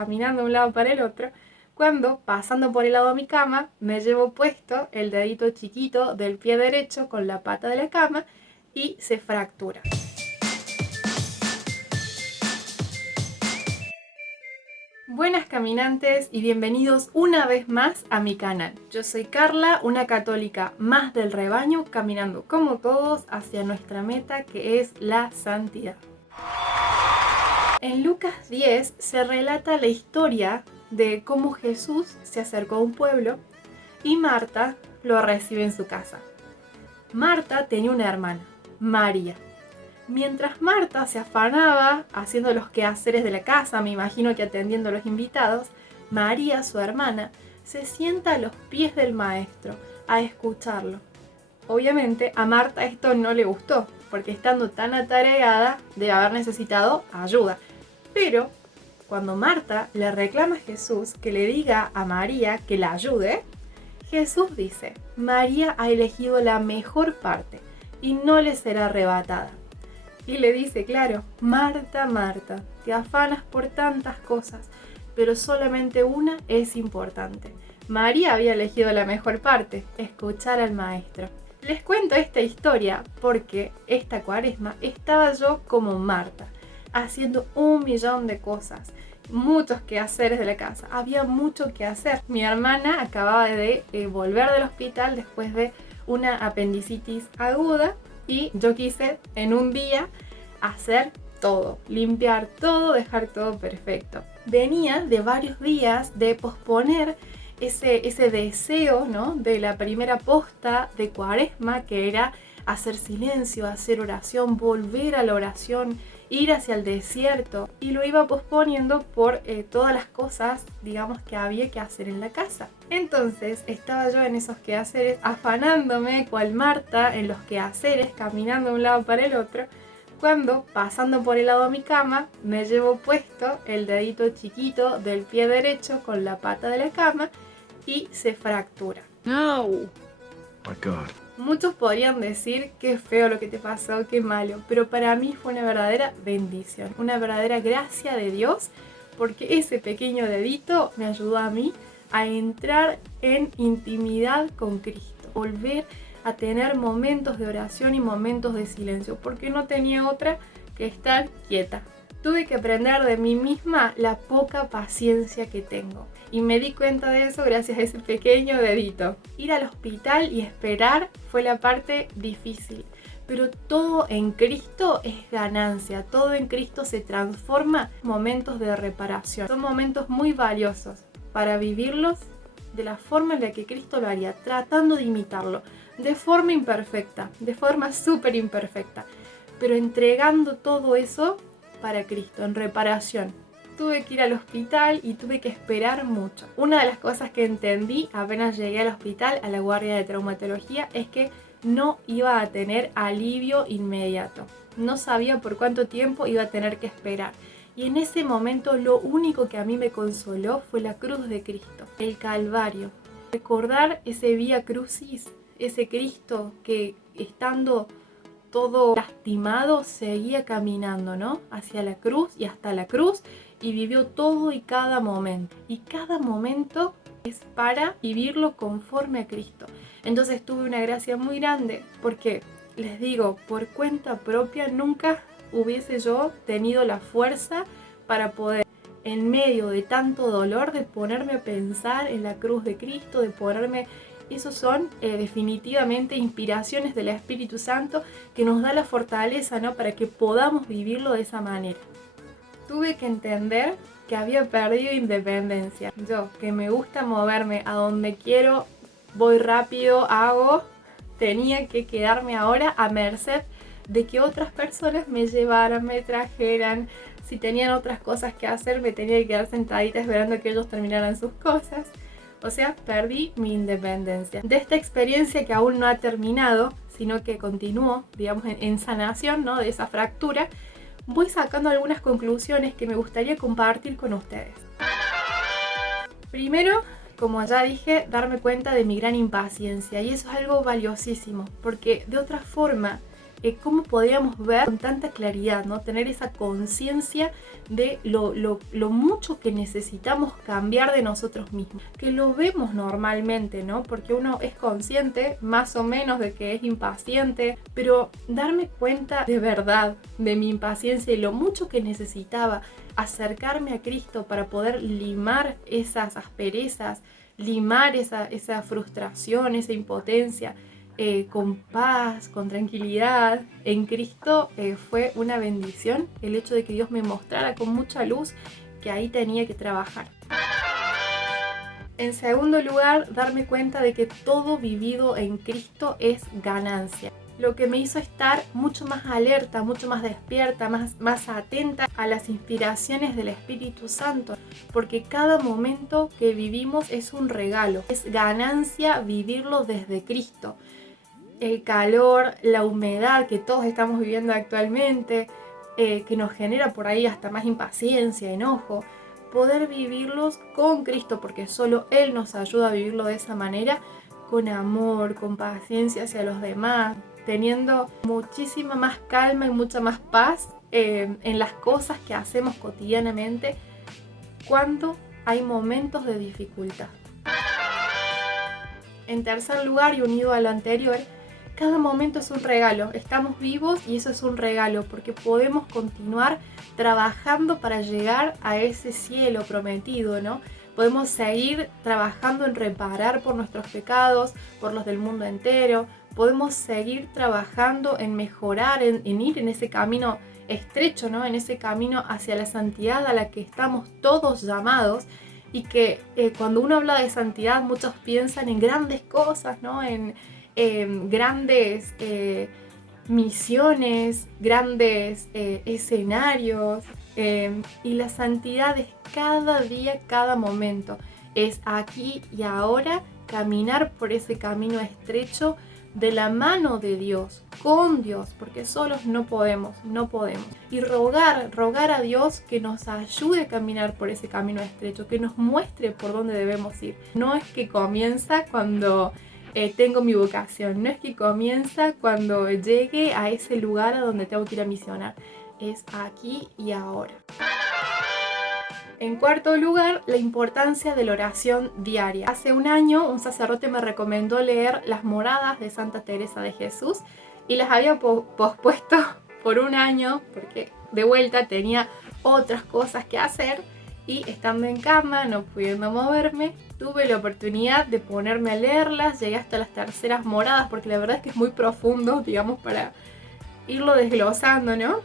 caminando de un lado para el otro, cuando, pasando por el lado de mi cama, me llevo puesto el dedito chiquito del pie derecho con la pata de la cama y se fractura. Buenas caminantes y bienvenidos una vez más a mi canal. Yo soy Carla, una católica más del rebaño, caminando como todos hacia nuestra meta, que es la santidad. En Lucas 10 se relata la historia de cómo Jesús se acercó a un pueblo y Marta lo recibe en su casa. Marta tenía una hermana, María. Mientras Marta se afanaba haciendo los quehaceres de la casa, me imagino que atendiendo a los invitados, María, su hermana, se sienta a los pies del maestro a escucharlo. Obviamente a Marta esto no le gustó, porque estando tan atareada debe haber necesitado ayuda. Pero cuando Marta le reclama a Jesús que le diga a María que la ayude, Jesús dice: María ha elegido la mejor parte y no le será arrebatada. Y le dice, claro: Marta, Marta, te afanas por tantas cosas, pero solamente una es importante. María había elegido la mejor parte, escuchar al maestro. Les cuento esta historia porque esta cuaresma estaba yo como Marta, haciendo 1.000.000 de cosas, muchos quehaceres de la casa. Había mucho que hacer. Mi hermana acababa de volver del hospital después de una apendicitis aguda y yo quise en un día hacer todo, limpiar todo, dejar todo perfecto. Venía de varios días de posponer ese deseo, ¿no?, de la primera posta de cuaresma, que era hacer silencio, hacer oración, volver a la oración, ir hacia el desierto, y lo iba posponiendo por todas las cosas, digamos, que había que hacer en la casa. Entonces estaba yo en esos quehaceres, afanándome cual Marta en los quehaceres, caminando de un lado para el otro, cuando, pasando por el lado de mi cama, me llevo puesto el dedito chiquito del pie derecho con la pata de la cama y se fractura. No. My God. Muchos podrían decir qué feo lo que te pasó, qué malo, pero para mí fue una verdadera bendición, una verdadera gracia de Dios, porque ese pequeño dedito me ayudó a mí a entrar en intimidad con Cristo, volver a tener momentos de oración y momentos de silencio, porque no tenía otra que estar quieta. Tuve que aprender de mí misma la poca paciencia que tengo. Y me di cuenta de eso gracias a ese pequeño dedito. Ir al hospital y esperar fue la parte difícil. Pero todo en Cristo es ganancia. Todo en Cristo se transforma en momentos de reparación. Son momentos muy valiosos para vivirlos de la forma en la que Cristo lo haría, tratando de imitarlo, de forma imperfecta, de forma súper imperfecta, pero entregando todo eso para Cristo, en reparación. Tuve que ir al hospital y tuve que esperar mucho. Una de las cosas que entendí apenas llegué al hospital, a la guardia de traumatología, es que no iba a tener alivio inmediato. No sabía por cuánto tiempo iba a tener que esperar. Y en ese momento lo único que a mí me consoló fue la cruz de Cristo, el Calvario. Recordar ese Vía Crucis, ese Cristo que, estando todo lastimado, seguía caminando, ¿no?, hacia la cruz y hasta la cruz, y vivió todo y cada momento. Y cada momento es para vivirlo conforme a Cristo. Entonces tuve una gracia muy grande, porque les digo, por cuenta propia nunca hubiese yo tenido la fuerza para poder, en medio de tanto dolor, de ponerme a pensar en la cruz de Cristo, de ponerme... Esos son definitivamente inspiraciones del Espíritu Santo, que nos da la fortaleza, ¿no?, para que podamos vivirlo de esa manera. Tuve que entender que había perdido independencia. Yo, que me gusta moverme a donde quiero, voy rápido, hago, tenía que quedarme ahora a merced de que otras personas me llevaran, me trajeran. Si tenían otras cosas que hacer, me tenía que quedar sentadita esperando que ellos terminaran sus cosas. O sea, perdí mi independencia. De esta experiencia, que aún no ha terminado, sino que continuó, digamos, en sanación, ¿no?, de esa fractura, voy sacando algunas conclusiones que me gustaría compartir con ustedes. Primero, como ya dije, darme cuenta de mi gran impaciencia, y eso es algo valiosísimo, porque de otra forma cómo podíamos ver con tanta claridad, ¿no? Tener esa conciencia de lo mucho que necesitamos cambiar de nosotros mismos, que lo vemos normalmente, ¿no? Porque uno es consciente más o menos de que es impaciente, pero darme cuenta de verdad de mi impaciencia y lo mucho que necesitaba acercarme a Cristo para poder limar esas asperezas, limar esa frustración, esa impotencia, con paz, con tranquilidad en Cristo, fue una bendición el hecho de que Dios me mostrara con mucha luz que ahí tenía que trabajar. En segundo lugar, darme cuenta de que todo vivido en Cristo es ganancia. Lo que me hizo estar mucho más alerta, mucho más despierta, más atenta a las inspiraciones del Espíritu Santo, porque cada momento que vivimos es un regalo, es ganancia vivirlo desde Cristo. El calor, la humedad que todos estamos viviendo actualmente, que nos genera por ahí hasta más impaciencia, enojo, poder vivirlos con Cristo, porque solo Él nos ayuda a vivirlo de esa manera, con amor, con paciencia hacia los demás, teniendo muchísima más calma y mucha más paz en las cosas que hacemos cotidianamente cuando hay momentos de dificultad. En tercer lugar, y unido a lo anterior, cada momento es un regalo. Estamos vivos y eso es un regalo porque podemos continuar trabajando para llegar a ese cielo prometido, ¿no? Podemos seguir trabajando en reparar por nuestros pecados, por los del mundo entero. Podemos seguir trabajando en mejorar, en ir en ese camino estrecho, ¿no? En ese camino hacia la santidad a la que estamos todos llamados. Y que cuando uno habla de santidad, muchos piensan en grandes cosas, ¿no? En grandes misiones, grandes escenarios. Y la santidad es cada día, cada momento. Es aquí y ahora caminar por ese camino estrecho de la mano de Dios, con Dios, porque solos no podemos. Y rogar a Dios que nos ayude a caminar por ese camino estrecho, que nos muestre por dónde debemos ir. No es que comienza cuando tengo mi vocación, no es que comienza cuando llegue a ese lugar a donde tengo que ir a misionar, es aquí y ahora. En cuarto lugar, la importancia de la oración diaria. Hace un año un sacerdote me recomendó leer Las Moradas de Santa Teresa de Jesús y las había pospuesto por un año porque de vuelta tenía otras cosas que hacer y estando en cama, no pudiendo moverme, tuve la oportunidad de ponerme a leerlas. Llegué hasta las terceras moradas porque la verdad es que es muy profundo, digamos, para irlo desglosando, ¿no?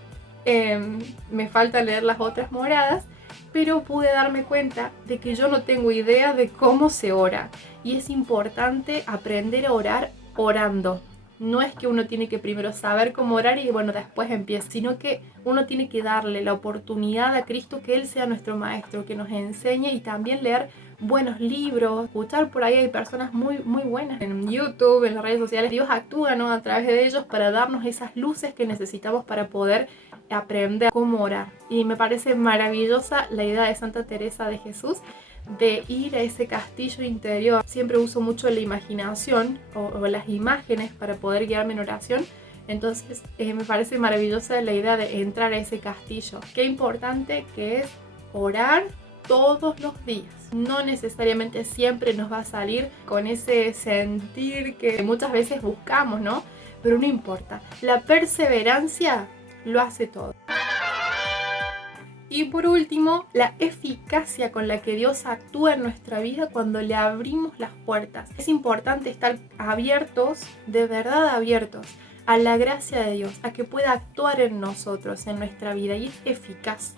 Me falta leer las otras moradas, pero pude darme cuenta de que yo no tengo idea de cómo se ora y es importante aprender a orar orando. No es que uno tiene que primero saber cómo orar y bueno, después empieza, sino que uno tiene que darle la oportunidad a Cristo que Él sea nuestro maestro, que nos enseñe y también leer buenos libros, escuchar por ahí hay personas muy buenas en YouTube, en las redes sociales. Dios actúa, ¿no? A través de ellos para darnos esas luces que necesitamos para poder aprender cómo orar. Y me parece maravillosa la idea de Santa Teresa de Jesús de ir a ese castillo interior. Siempre uso mucho la imaginación o las imágenes para poder guiarme en oración. Entonces me parece maravillosa la idea de entrar a ese castillo. Qué importante que es orar todos los días. No necesariamente siempre nos va a salir con ese sentir que muchas veces buscamos, ¿no? Pero no importa. La perseverancia lo hace todo. Y por último, la eficacia con la que Dios actúa en nuestra vida cuando le abrimos las puertas. Es importante estar abiertos, de verdad abiertos, a la gracia de Dios, a que pueda actuar en nosotros, en nuestra vida, y es eficaz.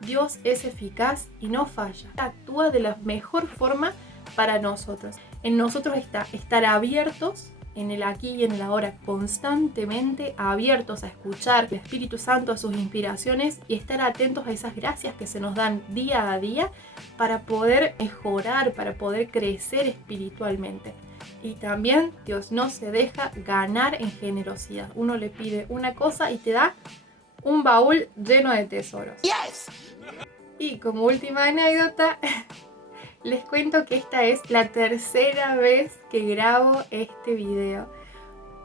Dios es eficaz y no falla. Actúa de la mejor forma para nosotros. En nosotros está estar abiertos en el aquí y en el ahora, constantemente abiertos a escuchar el Espíritu Santo, a sus inspiraciones y estar atentos a esas gracias que se nos dan día a día para poder mejorar, para poder crecer espiritualmente. Y también Dios no se deja ganar en generosidad. Uno le pide una cosa y te da un baúl lleno de tesoros. ¡Yes! Y como última anécdota, les cuento que esta es la tercera vez que grabo este video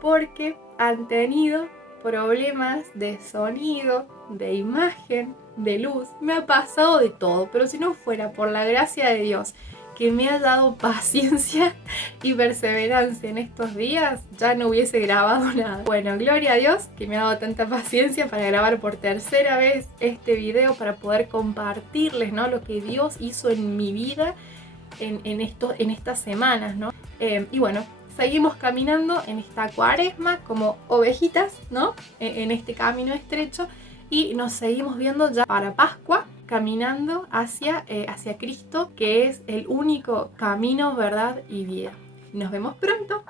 porque han tenido problemas de sonido, de imagen, de luz. Me ha pasado de todo, pero si no fuera por la gracia de Dios que me ha dado paciencia y perseverancia en estos días, ya no hubiese grabado nada. Bueno, gloria a Dios que me ha dado tanta paciencia para grabar por tercera vez este video, para poder compartirles, ¿no?, lo que Dios hizo en mi vida en estas semanas, ¿no? Y bueno, seguimos caminando en esta cuaresma como ovejitas, ¿no?, en este camino estrecho, y nos seguimos viendo ya para Pascua, caminando hacia Cristo, que es el único camino, verdad y vida. Nos vemos pronto.